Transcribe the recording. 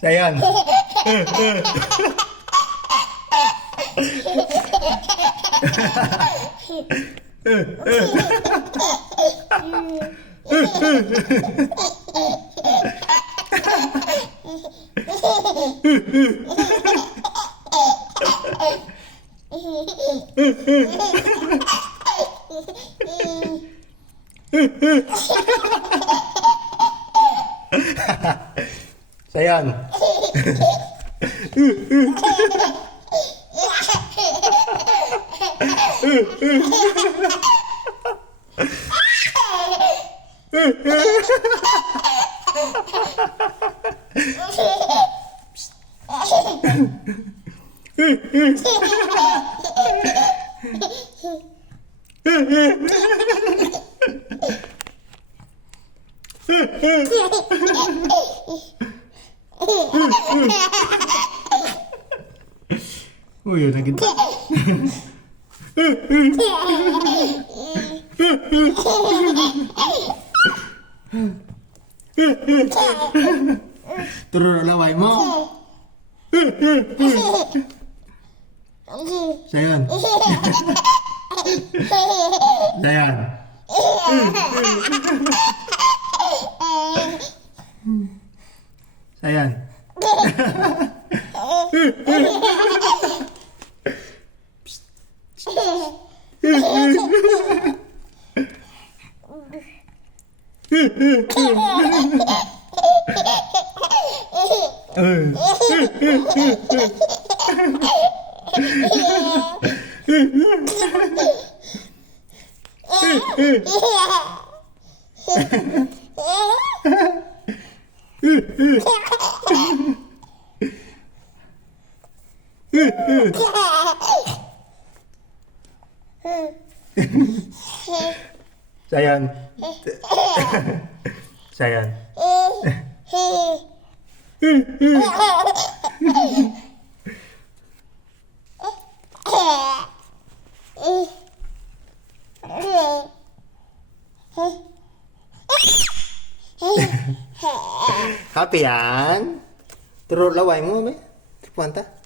Siya yan. Siya yan. Uy, yun na kita. Turun laway mo. Siya yan. Siya yan. Siya yan. Siya yan. Siya yan. Happy yan? Turun laway mo, may? Puwanta?